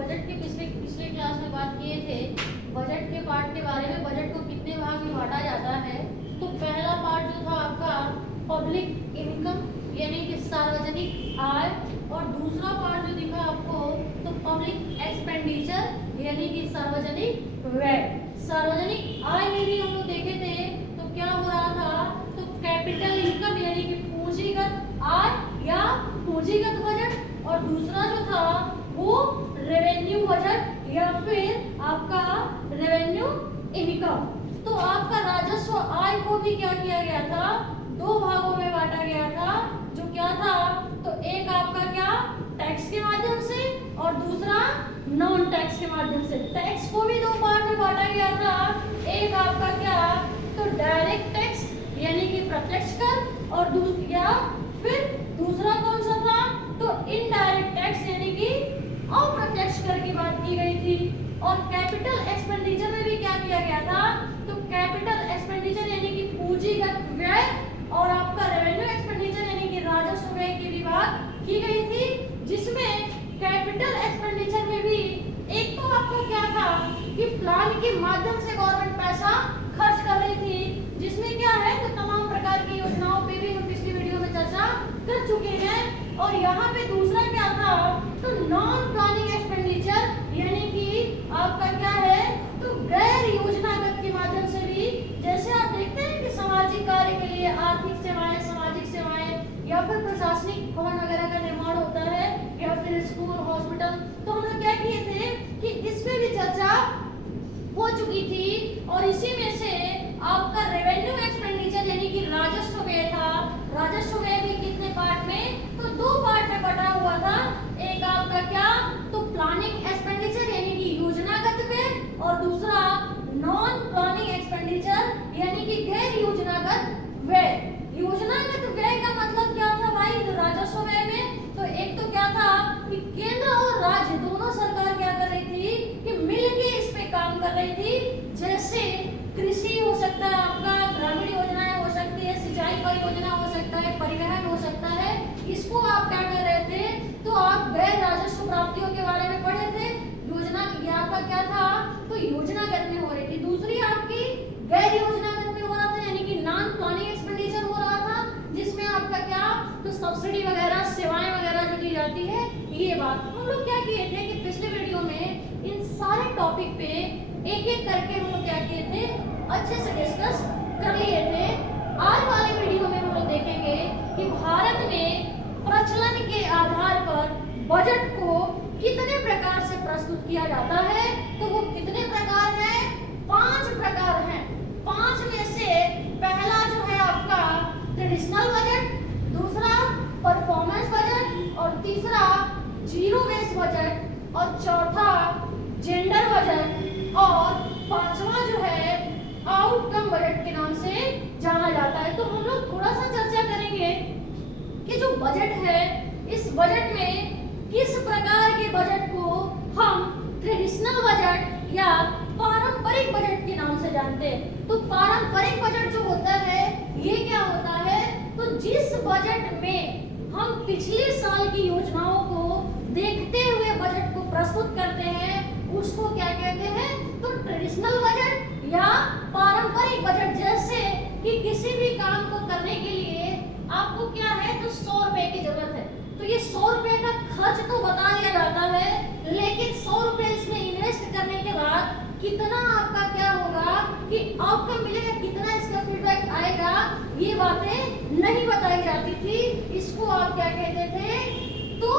Budget के पिछले पिछले क्लास में बात किए थे बजट के पार्ट के बारे में, बजट को कितने भाग में बांटा जाता है। तो पहला पार्ट जो था आपका पब्लिक इनकम यानी कि सार्वजनिक आय, और दूसरा पार्ट जो दिखा आपको तो पब्लिक एक्सपेंडिचर यानी कि सार्वजनिक व्यय। सार्वजनिक आय में भी हम लोग देखे थे तो क्या हो रहा था, तो कैपिटल इनकम यानी कि पूंजीगत आय या पूंजीगत बजट, और दूसरा जो था वो रेवेन्यू बजट या फिर आपका रेवेन्यू इनकम। तो आपका राजस्व आय को भी क्या किया गया था, दो भागों में बांटा गया था। जो क्या था, तो एक आपका क्या टैक्स के माध्यम से और दूसरा नॉन टैक्स के माध्यम से। टैक्स को भी दो पार्ट में बांटा गया था, एक आपका क्या तो डायरेक्ट टैक्स यानी कि प्रत्यक्ष कर, और फिर दूसरा कौन सा था, तो इनडायरेक्ट टैक्स यानी कि अप्रत्यक्ष कर की बात की गई थी। और कैपिटल एक्सपेंडिचर में भी क्या किया गया था, तो कैपिटल एक्सपेंडिचर यानी कि पूंजीगत व्यय और आपका रेवेन्यू एक्सपेंडिचर यानी कि राजस्व व्यय की भी बात की गई थी। जिसमें कैपिटल एक्सपेंडिचर में भी एक तो आपका क्या था कि प्लान के माध्यम से गवर्नमेंट पैसा खर्च कर रही थी, जिसमें क्या है तो तमाम प्रकार की योजनाओं पे भी हम पिछली वीडियो में चर्चा कर चुके हैं। और यहाँ पे दूसरा क्या था, तो नॉन प्लानिंग एक्सपेंडिचर यानी कि आपका क्या है तो गैर योजनागत के माध्यम से भी, जैसे आप देखते हैं कि सामाजिक कार्य के लिए आर्थिक सेवाएं, सामाजिक सेवाएं या फिर प्रशासनिक भवन वगैरह का निर्माण होता है या फिर स्कूल हॉस्पिटल, तो हम लोग क्या किए थे कि इस पे भी चर्चा हो चुकी थी। और इसी में से आपका रेवेन्यू एक्सपेंडिचर यानी कि राजस्व व्यय था। राजस्व व्यय भी कितने पार्ट में, तो दो पार्ट में बटा हुआ था। एक आपका क्या तो प्लानिंग एक्सपेंडिचर यानी कि योजनागत व्यय, और दूसरा नॉन प्लानिंग एक्सपेंडिचर यानी कि गैर योजनागत व्यय। योजनागत व्यय का मतलब क्या था भाई, तो राजस्व व्यय में तो एक तो क्या था कि केंद्र और राज्य दोनों सरकार क्या कर रही थी कि मिलके इस पे काम कर रही थी। जैसे कृषि हो सकता है, आपका ग्रामीण योजनाएं हो सकती है, सिंचाई परियोजना हो सकता है, परिवहन हो सकता है। इसको आप क्या कर रहे थे, तो आप गैर राजस्व प्राप्तियों के बारे में पढ़े थे। योजना ये आपका क्या था, तो योजनागत में हो रही थी। दूसरी आपकी गैर योजनागत में हो रहा था यानी कि नॉन प्लानिंग एक्सपेंडिचर हो रहा था, जिसमें आपका क्या तो सब्सिडी वगैरह, सेवाएं वगैरह जो दी जाती है। ये बात हम लोग क्या किए थे कि पिछले वीडियो में इन सारे टॉपिक पे एक एक करके हम लोग क्या किए थे, अच्छे से डिस्कस कर लिए थे। आज वाले वीडियो में हम लोग देखेंगे कि भारत में प्रचलन के आधार पर बजट को कितने प्रकार से प्रस्तुत किया जाता है। तो वो कितने प्रकार हैं, 5 प्रकार हैं। 5 में से पहला जो है आपका ट्रेडिशनल बजट, दूसरा परफॉर्मेंस बजट, और तीसरा जीरो बेस बजट, और चौथा जेंडर बजट, और पांचवा जो है आउटकम बजट के नाम से जाना जाता है। तो हम लोग थोड़ा सा चर्चा करेंगे कि जो बजट है, इस बजट में किस प्रकार के बजट को हम ट्रेडिशनल बजट या पारंपरिक बजट के नाम से जानते हैं। तो पारंपरिक बजट जो होता है ये क्या होता है, तो जिस बजट में हम पिछले साल की योजनाओं को देखते हुए बजट को प्रस्तुत करते हैं, उसको क्या कहते हैं, तो ट्रेडिशनल बजट या पारंपरिक बजट। जैसे कि किसी भी काम को करने के लिए आपको क्या है तो 100 रुपए की जरूरत है, तो ये 100 रुपए का खर्च तो बता दिया जाता है, लेकिन 100 रुपए इसमें इन्वेस्ट करने के बाद कितना आपका क्या होगा कि आउटकम मिलेगा, कितना इसका फीडबैक आएगा, ये बातें नहीं बताई जाती थी। इसको आप क्या कहते थे, तो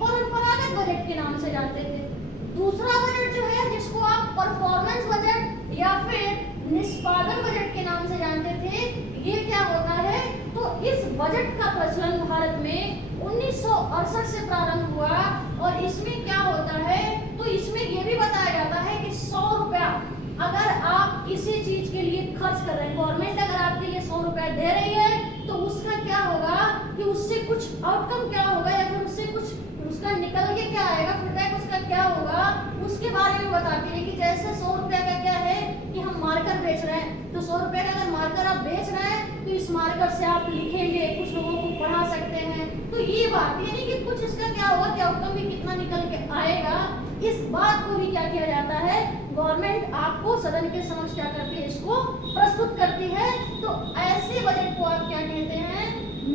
परंपरागत बजट के नाम से जानते थे। दूसरा बजट जो है जिसको आप परफॉर्मेंस बजट या फिर निष्पादन बजट के नाम से जानते थे, ये क्या होता है, तो इस बजट का प्रचलन भारत में 1968 से प्रारंभ हुआ। और इसमें क्या होता है, तो इसमें ये भी बताया जाता है कि 100 रुपया अगर आप किसी चीज के लिए खर्च कर रहे हैं, गवर्नमेंट अगर आपके लिए 100 रुपया दे रही है, तो उसका क्या होगा कि उससे कुछ आउटकम क्या होगा या फिर उससे कुछ उसका निकल के क्या आएगा, फीडबैक उसका क्या होगा, उसके बारे में बताती है। कि जैसे 100 रुपया का क्या है कि हम मार्कर बेच रहे हैं, तो 100 रुपया का अगर मार्कर आप बेच रहे हैं तो इस मार्कर से आप लिखेंगे, कुछ लोगों को पढ़ा सकते हैं। तो ये बात यानी कि कुछ इसका क्या होगा कि आउटकम भी कितना निकल के आएगा, इस बात को भी क्या किया जाता है, गवर्नमेंट आपको सदन के समक्ष क्या करती है, इसको प्रस्तुत करती है। तो ऐसे बजट को आप क्या कहते हैं,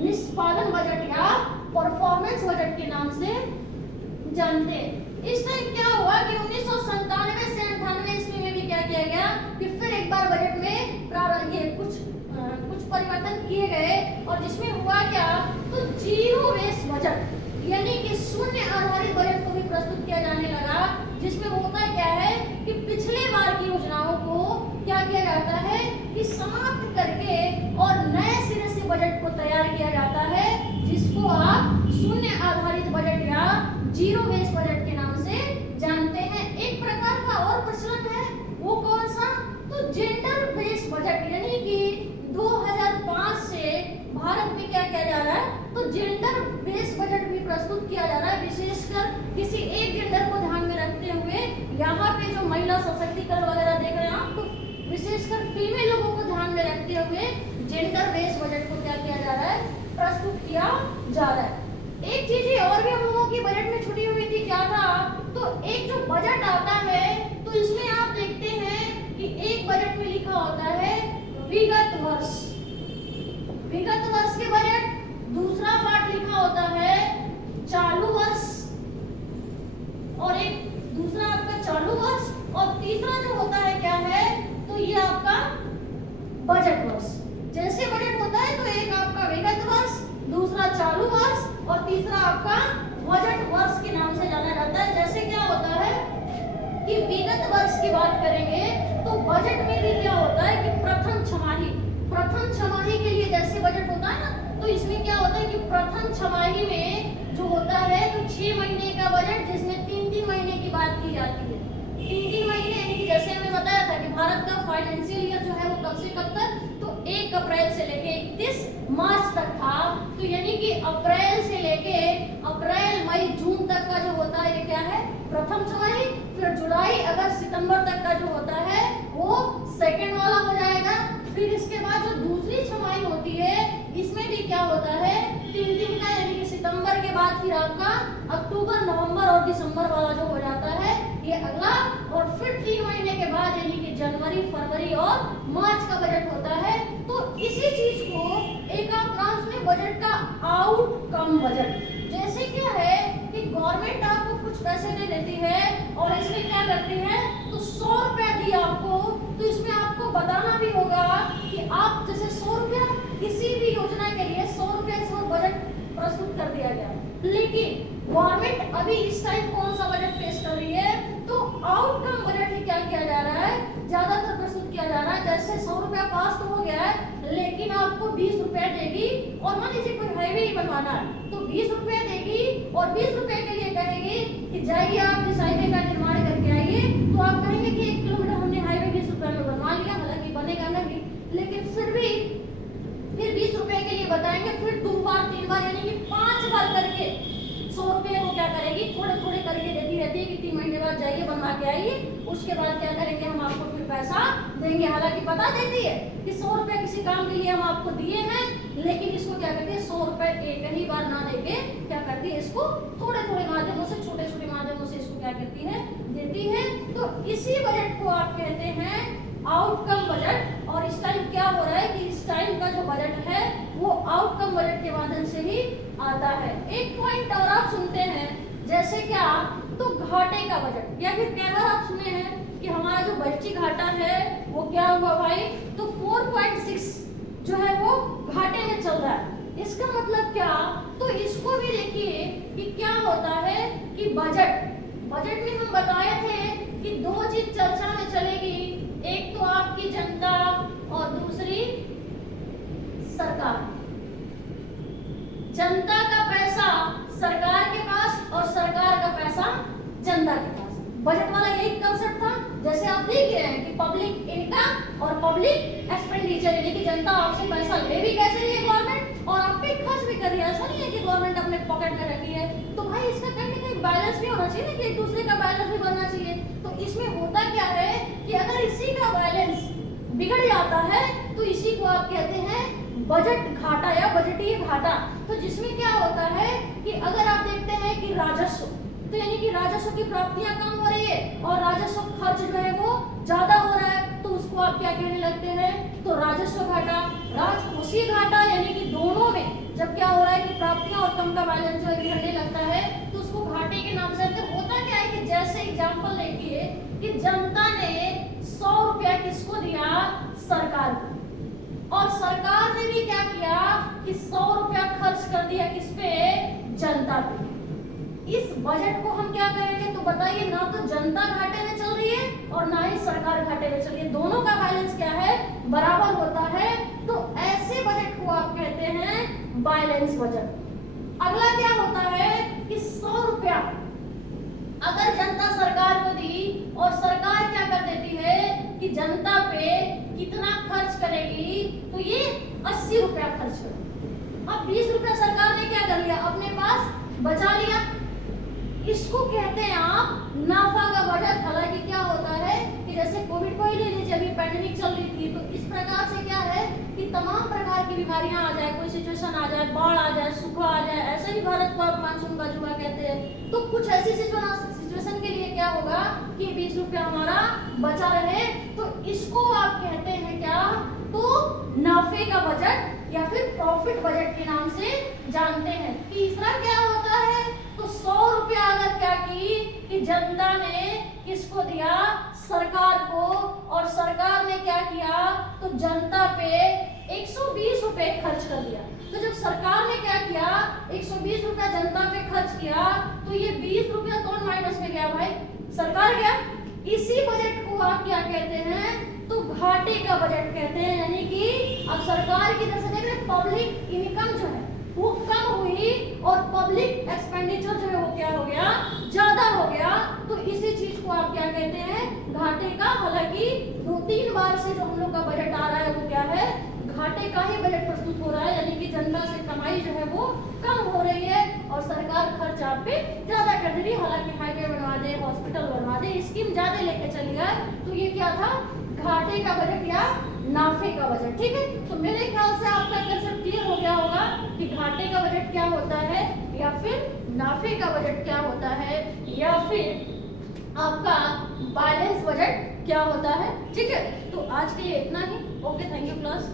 निष्पादन बजट या परफॉर्मेंस बजट के नाम से जानते हैं। इस टाइम क्या हुआ कि 1997 से 98 ईस्वी में भी क्या किया गया कि फिर एक बार बजट में प्रारंभ कुछ परिवर्तन किए गए, और जिसमें हुआ क्या, तो जीरो बेस बजट यानी कि शून्य आधारित बजट को भी प्रस्तुत किया जाने लगा, जिसमें होता क्या है कि पिछले बार की योजनाओं को क्या किया जाता है कि समाप्त करके और नए सिरे से बजट को तैयार किया जाता है, जिसको आप शून्य आधारित बजट या जीरो बेस बजट के नाम से जानते हैं। एक प्रकार का और प्रचलन है, वो कौन सा, तो जेंडर बेस बजट, यानी कि 2005 से भारत में क्या किया जा रहा है, तो जेंडर बेस बजट भी प्रस्तुत किया जा रहा है, विशेषकर किसी एक जेंडर को ध्यान में रखते हुए। यहाँ पे जो महिला सशक्तिकरण वगैरह देख रहे हैं आप, तो विशेषकर फीमेल लोगों को ध्यान में रखते हुए जेंडर बेस बजट को क्या किया जा रहा है, प्रस्तुत किया जा रहा है। एक चीज और भी हम लोगों की बजट में छुटी हुई थी, क्या था, तो एक जो बजट आता है, तो इसमें आप देखते हैं कि एक बजट में लिखा होता है विगत वर्ष के बजट, दूसरा पार्ट लिखा होता है चालू वर्ष, और एक दूसरा आपका चालू वर्ष, और तीसरा जो होता है क्या है, तो ये आपका बजट वर्ष। जैसे बजट होता है तो एक आपका विगत वर्ष, दूसरा चालू वर्ष, और तीसरा आपका बजट वर्ष के नाम से जाना जाता है। जैसे क्या होता है कि विगत वर्ष की बात करेंगे तो बजट में भी क्या होता है कि प्रथम छमाही के लिए जैसे बजट होता है ना, तो इसमें क्या होता है कि प्रथम छमाही में जो होता है तो 6 महीने का बजट, जिसमें 3-3 महीने की बात की जाती है। 3-3 महीने यानी कि जैसे हमने बताया था कि भारत का फाइनेंशियल ईयर जो है वो कब से कब तक, तो 1 अप्रैल से लेके 31 मार्च तक था। तो यानी कि अप्रैल से लेके अप्रैल मई जून तक का जो होता है ये क्या है, प्रथम छमाही। फिर जुलाई अगस्त सितंबर तक का जो होता है वो सेकंड वाला हो जाएगा। फिर इसके बाद जो दूसरी छमाही होती है, इसमें भी क्या होता है, 3 का, यानी कि सितंबर के बाद फिर आपका अक्टूबर, नवंबर और दिसंबर वाला जो हो जाता है ये अगला, और फिर 3 महीने के बाद यानी कि जनवरी, फरवरी और मार्च का बजट होता है। तो इसी चीज को एक आप नाम सुने, बजट का आउटकम बजट। जैसे क्या है कि गवर्नमेंट आपको कुछ पैसे दे देती है और इसमें क्या करती है, तो 100 रुपया दिया आपको, तो इसमें आपको बताना भी होगा कि आप जैसे 100 रुपया किसी भी योजना के लिए 100 रुपया इसमें बजट प्रस्तुत कर दिया गया, लेकिन गवर्नमेंट अभी इस टाइम कौन सा बजट पेश कर रही है, तो आउटकम बजट ही क्या किया जा रहा है, ज्यादातर प्रस्तुत किया जा रहा है। जैसे 100 रुपया पास तो हो गया है, लेकिन आपको 20 रुपया देगी, और मान लीजिए कोई हाईवे ही बनवाना है तो 20 रुपया देगी, और 20 रुपए के लिए कहेगी कि जाइए आप इस हाईवे का निर्माण करके आइए। तो आप कहेंगे कि 1 किलोमीटर हमने हाईवे 20 रुपए में बनवा लिया, हालांकि बनेगा नहीं, लेकिन फिर 20 रुपए के लिए बताएंगे, फिर 2 बार 3 बार यानी कि 5 बार करके 100 रुपए को क्या करेगी, थोड़े थोड़े करके देती रहती है कि 3 महीने बाद जाइए बनवा के आइए, उसके बाद क्या करेंगे, हम आपको फिर पैसा देंगे। हालांकि बता देती है कि 100 रुपए किसी काम के लिए हम आपको दिए हैं, लेकिन इसको क्या करती है, 100 रुपए एक ही बार ना देके क्या करती है, इसको थोड़े थोड़े माध्यमों से, छोटे छोटे माध्यमों से इसको क्या करती है, देती है। तो इसी बजट को आप कहते हैं आउटकम बजट। और इस टाइम क्या हो रहा है कि इस टाइम का जो बजट है वो आउटकम बजट के माध्यम से ही आता है। एक पॉइंट और आप सुनते हैं, जैसे क्या, तो घाटे का बजट, या फिर कई बार आप सुने हैं कि हमारा जो बजटी घाटा है वो क्या हुआ भाई, तो 4.6 जो है वो घाटे में चल रहा है। इसका मतलब क्या, तो इसको भी देखिए कि क्या होता है कि बजट में हम बताए थे कि 2 चीज चर्चा में चलेगी, एक तो आपकी जनता और दूसरी सरकार। जनता का पैसा सरकार के पास और सरकार का पैसा जनता के पास। बजट वाला यही कंसेप्ट था। जैसे आप देख रहे हैं कि पब्लिक इनकम और पब्लिक एक्सपेंडिचर, यानी कि जनता आपसे पैसा ले भी कैसे रही है गवर्नमेंट, और आप पे खर्च भी कर रही है। ऐसा नहीं है कि गवर्नमेंट अपने पॉकेट में रखी है। तो भाई इसका कहीं ना कहीं बैलेंस भी होना चाहिए, कि एक दूसरे का बैलेंस भी बनना चाहिए। तो इसमें होता क्या है कि अगर इसी का बैलेंस बिगड़ जाता है तो इसी को आप कहते हैं बजट घाटा या बजटीय घाटा। तो जिसमें क्या होता है कि अगर आप देखते हैं कि राजस्व, तो यानी कि राजस्व की प्राप्तियां कम हो रही है और राजस्व खर्च जो है वो ज्यादा हो रहा है, तो उसको आप क्या कहने लगते हैं? तो राजस्व घाटा, राजकोषीय घाटा, यानी कि दोनों में जब क्या हो रहा है कि प्राप्तियां और कम का बैलेंस जो है बिगड़ने लगता है तो उसको घाटे के नाम से। तो होता क्या है कि जैसे एग्जांपल देखिए कि जनता ने 100 रुपया किसको दिया? सरकार को, और सरकार ने भी क्या किया कि 100 रुपया खर्च कर दिया किस पे? जनता पे। इस बजट को हम क्या करेंगे? तो बताइए, ना तो जनता घाटे में चल रही है और ना ही सरकार घाटे में चल रही है, दोनों का बैलेंस क्या है? बराबर होता है। तो ऐसे बजट को आप कहते हैं बैलेंस बजट। अगला क्या होता है कि 100 रुपया अगर जनता सरकार को दी और सरकार क्या कर देती है कि जनता पे कितना खर्च करेगी? तो ये 80 रुपया खर्च करेगी। अब 20 रुपया सरकार ने क्या कर लिया? अपने पास बचा लिया। इसको कहते हैं आप नाफा का बजट। हालांकि क्या होता है कि जैसे कोविड को ही ले लीजिए, अभी पैंडेमिक चल रही थी, तो इस प्रकार से क्या है कि तमाम प्रकार की बीमारियां आ जाए, कोई सिचुएशन आ जाए, बाढ़ आ जाए, सूखा आ जाए, ऐसे भी भारत को आप मानसून का जुआ कहते हैं, तो कुछ ऐसी सिचुएशन के लिए क्या होगा कि 20 रुपया हमारा बचा रहे, तो इसको आप कहते हैं क्या? तो नाफे का बजट या फिर प्रॉफिट बजट के नाम से जानते हैं। तीसरा क्या होता है? तो 100 रुपया अगर क्या की कि जनता ने किसको दिया? सरकार को, और सरकार ने क्या किया? तो जनता पे 120 रुपए खर्च कर दिया। तो जब सरकार ने क्या किया? 120 रुपया जनता पे खर्च किया, तो ये 20 रुपया कौन माइनस में गया भाई? सरकार गया। इसी बजट को आप क्या कहते हैं? तो घाटे का बजट कहते हैं। यानी कि अब सरकार की तरफ से देख रहे पब्लिक इनकम जो है वो कम हुई और पब्लिक एक्सपेंडिचर जो है वो क्या हो गया? ज्यादा हो गया। तो इसी चीज को आप क्या कहते हैं? घाटे का। हालांकि 2-3 बार से जो हम लोग का बजट आ रहा है वो क्या है? घाटे का ही बजट प्रस्तुत हो रहा है। यानी कि जनता से कमाई जो है वो कम हो रही है और सरकार खर्च आप पे ज्यादा कर रही है। हालांकि हाईवे बनवा दे, हॉस्पिटल बनवा दे, स्कीम ज्यादा लेके चली है, तो ये क्या था? घाटे का बजट या नाफे का बजट। ठीक है, तो मेरे ख्याल से आपका कंसेप्ट क्लियर हो गया होगा कि घाटे का बजट क्या होता है या फिर नाफे का बजट क्या होता है या फिर आपका बैलेंस बजट क्या होता है। ठीक है, तो आज के लिए इतना ही। Okay, thank you class.